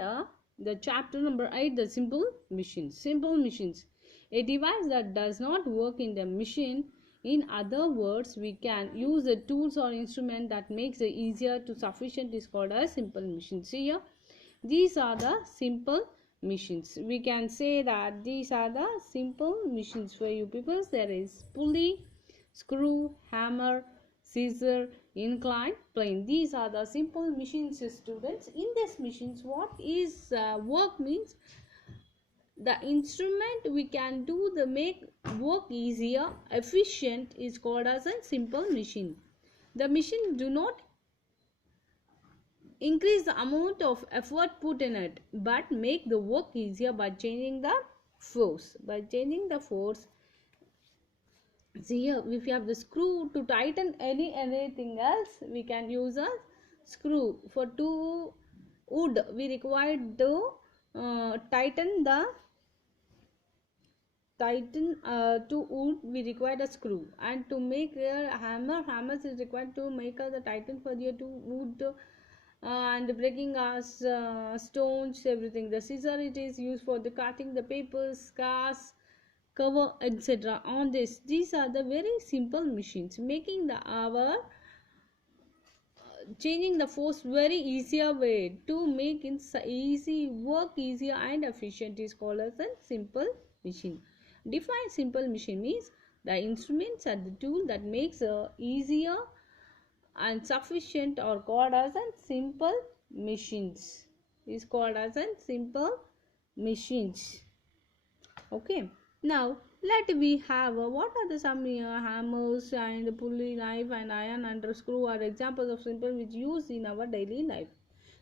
at the chapter number 8, the simple machines. Simple machines, a device that does not work in the machine. In other words, we can use the tools or instrument that makes it easier to sufficient is called as simple machines. See here, these are the simple machines. We can say that these are the simple machines for you people. There is pulley, screw, hammer, scissor, incline, plane. These are the simple machines, students. In these machines, what is work means the instrument we can do the make work easier, efficient is called as a simple machine. The machine do not increase the amount of effort put in it, but make the work easier by changing the force. See here, if you have the screw to tighten anything else, we can use a screw. For two wood, we require to tighten to wood, we require a screw, and to make a hammers is required to make the tighten for the two wood and breaking stones, everything. The scissor, it is used for the cutting the papers, cars, cover, etc. On these are the very simple machines, making our changing the force very easier way to make it easy work easier and efficient is called as a simple machine. Define simple machine means the instruments and the tool that makes easier and sufficient are called as a simple machines. Is called as a simple machines. Okay. Now let we have what are the some hammers and pulley, knife and iron and screw are examples of simple which used in our daily life.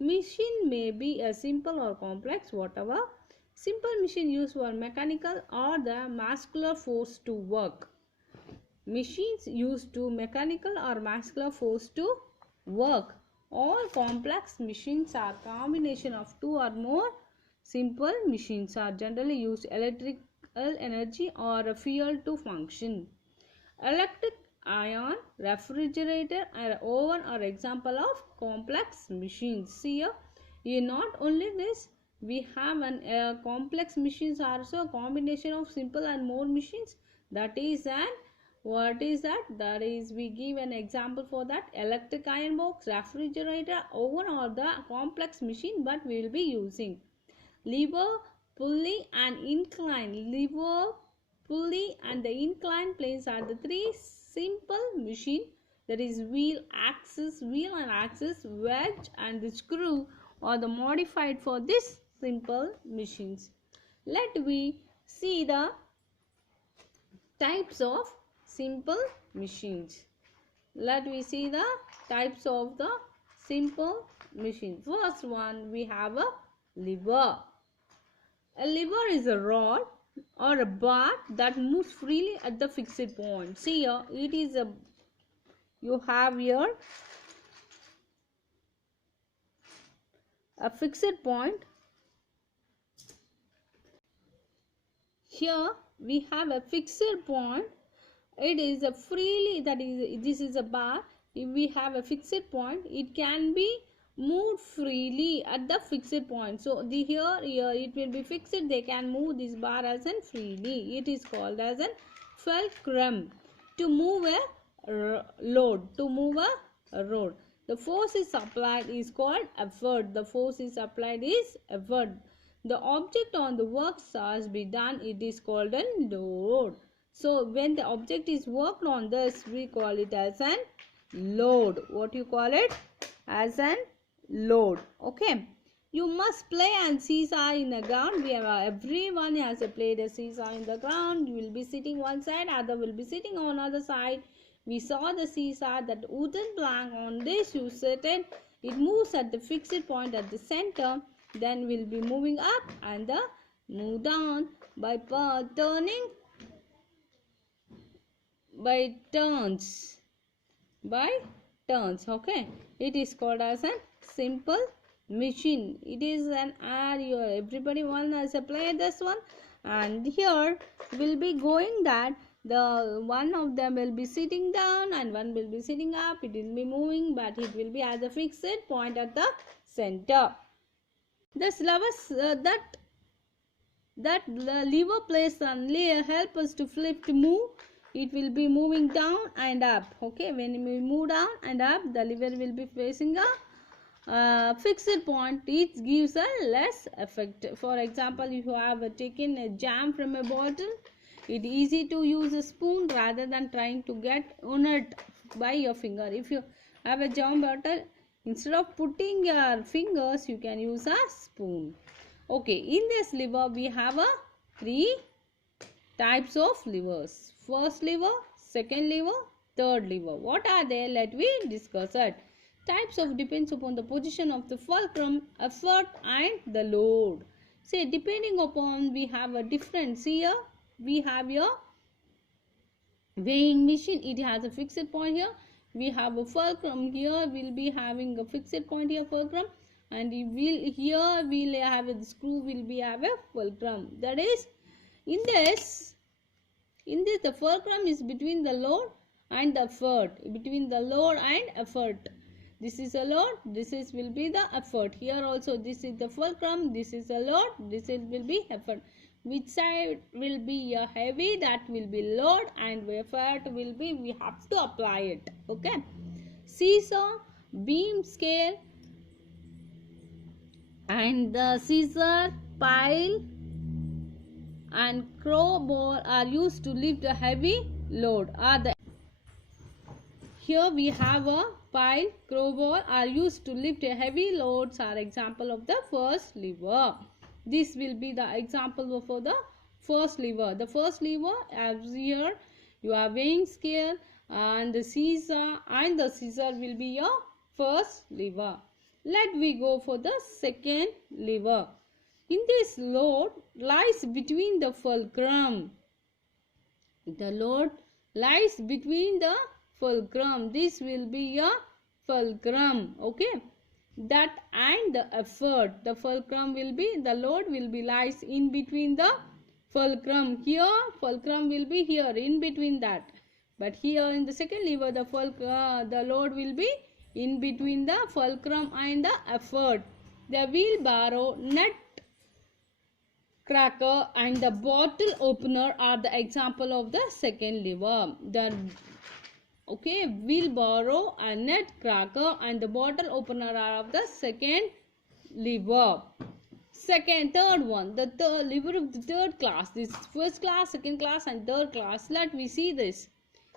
Machine may be a simple or complex, whatever. Simple machine used for mechanical or the muscular force to work. Machines used to mechanical or muscular force to work. All complex machines are combination of two or more. Simple machines are generally use electrical energy or fuel to function. Electric iron, refrigerator and oven are example of complex machines. Here not only this, we have an complex machines also a combination of simple and more machines. That is an what is that? That is, we give an example for that. Electric iron box, refrigerator, oven or the complex machine, but we will be using lever, pulley and incline. Lever, pulley and the incline planes are the three simple machine. That is wheel and axis, wedge and the screw are the modified for this simple machines. Let we see the types of simple machines. Let we see the types of the simple machine. First one, we have a lever. A lever is a rod or a bar that moves freely at the fixed point. See here, it is a you have here a fixed point. Here we have a fixed point. It is a freely, that is, this is a bar. If we have a fixed point, it can be moved freely at the fixed point. So the here it will be fixed. They can move this bar as an freely. It is called as an fulcrum. To move a load, to move a road, the force is applied is called effort. The force is applied is effort. The object on the work has be done, it is called a load. So when the object is worked on this, we call it as an load. What you call it? As an load. Okay. You must play and seesaw in the ground. We have everyone has played a seesaw in the ground. You will be sitting one side, other will be sitting on other side. We saw the seesaw, that wooden plank. On this you sit it. It moves at the fixed point at the center. Then will be moving up and the move down by turning. By turns. Okay, it is called as a simple machine. It is an area. Everybody one has applied this one, and here will be going that the one of them will be sitting down and one will be sitting up. It will be moving, but it will be at the fixed point at the center. Thus, levers that the lever plays only help us to flip to move. It will be moving down and up. Okay, when we move down and up, the lever will be facing a fixed point. It gives a less effect. For example, if you have taken a jam from a bottle, it is easy to use a spoon rather than trying to get on it by your finger. If you have a jam bottle, instead of putting your fingers, you can use a spoon. Okay, in this lever we have a three types of levers. First lever, second lever, third lever. What are they? Let we discuss it. Types of depends upon the position of the fulcrum, effort and the load. Say depending upon we have a difference here. We have your weighing machine. It has a fixed point here. We have a fulcrum here. We'll be having a fixed point here, fulcrum. And here we'll have a screw will be have a fulcrum. That is, in this the fulcrum is between the load and the effort. Between the load and effort. This is a load. This is will be the effort. Here also this is the fulcrum. This is a load. This is will be effort. Which side will be a heavy? That will be load, and effort will be we have to apply it. Okay. Seesaw, beam scale, and the scissor, pile and crowbar are used to lift a heavy load. Here we have a pile, crowbar are used to lift a heavy loads are example of the first lever. This will be the example for the first lever. The first lever, as here you are weighing scale and the scissor, and the scissor will be your first lever. Let we go for the second lever. In this load lies between the fulcrum. The load lies between the fulcrum. This will be your fulcrum. Okay. That and the effort. The fulcrum will be, the load will be lies in between the fulcrum. Here fulcrum will be here in between that. But here in the second lever the load will be in between the fulcrum and the effort. The wheelbarrow, nut cracker and the bottle opener are the example of the second lever. The wheelbarrow and nut cracker and the bottle opener are of the second lever. Third one, the third lever of the third class. This is first class, second class and third class. Let we see this.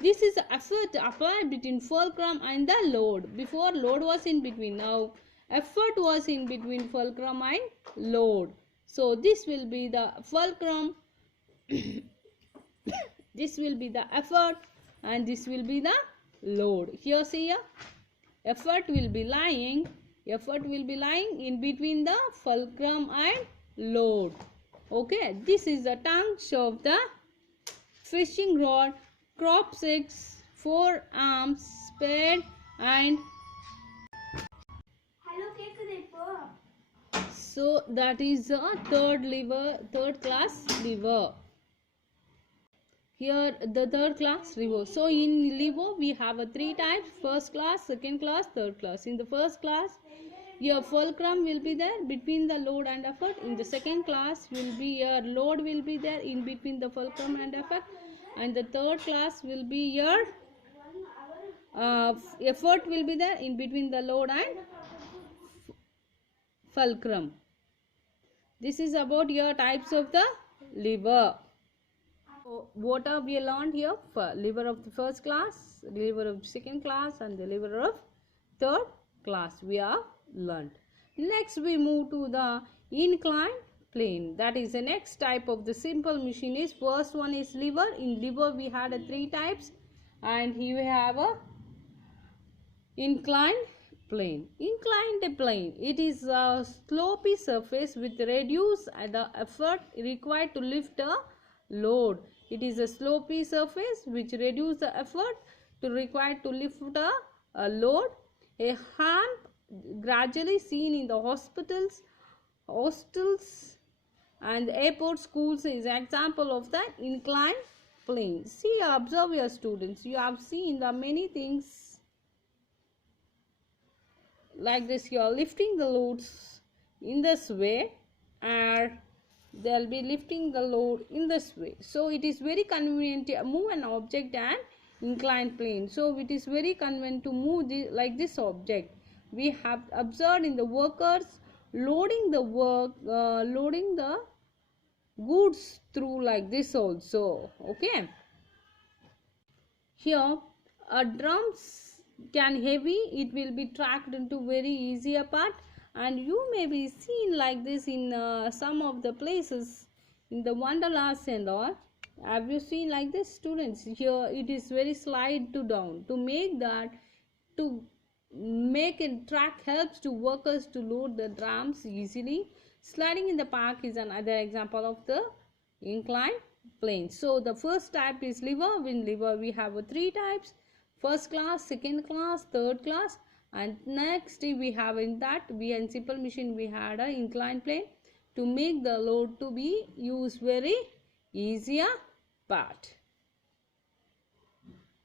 This is the effort applied between fulcrum and the load. Before load was in between. Now effort was in between fulcrum and load. So this will be the fulcrum. This will be the effort and this will be the load. Here see here. Effort will be lying in between the fulcrum and load. Okay. This is the tongues of the fishing rod, crop sticks, forearms, spade and so that is a third class lever. Here the third class lever. So in lever we have a three types: first class, second class, third class. In the first class your fulcrum will be there between the load and effort. In the second class will be your load will be there in between the fulcrum and effort. And the third class will be your effort will be there in between the load and fulcrum. This is about your types of the lever. So what have we learned here? Lever of the first class, lever of second class and the lever of third class we have learned. Next we move to the inclined plane. That is the next type of the simple machine. Is first one is lever. In lever we had three types, and here we have a inclined plane. Inclined plane, it is a slopey surface with reduced the effort required to lift a load. It is a slopey surface which reduces the effort to required to lift a load. A hump gradually seen in the hospitals, hostels and airport schools is an example of the inclined plane. See, observe your students. You have seen the many things like this. You are lifting the loads in this way, and they'll be lifting the load in this way. So it is very convenient to move an object and inclined plane. So it is very convenient to move like this object. We have observed in the workers loading the goods through like this also. Okay, here a drums can heavy, it will be tracked into very easier part, and you may be seen like this in some of the places in the wonderlands and all. Have you seen like this, students? Here it is very slide to down to make that, to make a track helps to workers to load the drums easily. Sliding in the park is another example of the inclined plane. So the first type is lever. In lever we have three types: first class, second class, third class. And next we have in that, we in simple machine we had a inclined plane to make the load to be used very easier part.